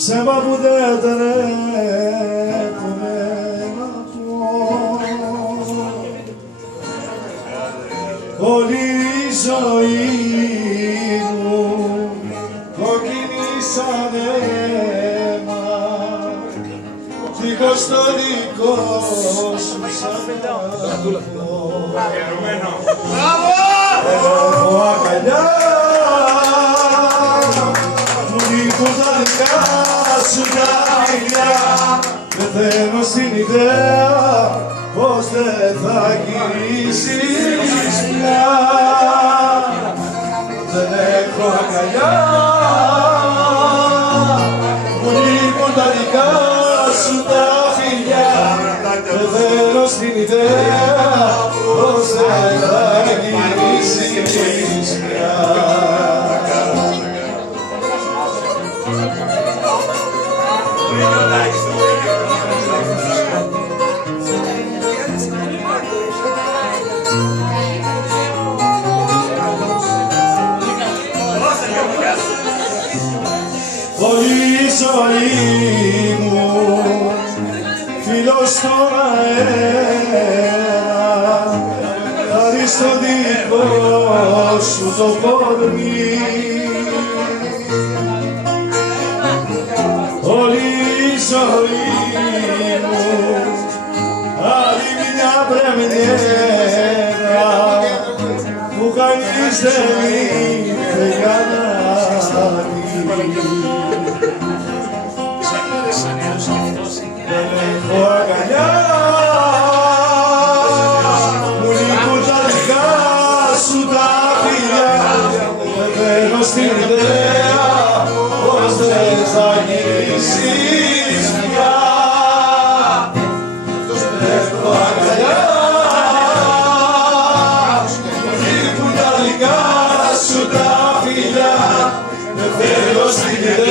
ψέμα που δεν τρέπομαι να πω. Όλη η ζωή μου κόκκινη σαν αίμα, δίχως το δικό σου σαρμό. Έχω αγκαλιά, μου λείπουν τα δικά σου τα φιλιά. Πεθαίνω στην ιδέα πως δεν θα γυρίσεις πια. Δεν έχω αγκαλιά, μου λείπουν τα δικά σου τα φιλιά. Πεθαίνω στην ιδέα πως δεν θα γυρίσεις πια. Όλη η ζωή μου φιλός στον αέρα, χάρη στο δικό σου το κορμί. Όλη η ζωή μου άλλη μια πρεμιέρα που κανείς δεν ήρθε για να δει. Δεν έχω αγκαλιά, μου λείπουν τα δικά σου τα φιλιά. Πεθαίνω στην ιδέα πως δεν θα γυρίσεις πια. Δεν έχω αγκαλιά, μου λείπουν τα δικά σου τα φιλιά. Πεθαίνω στην ιδέα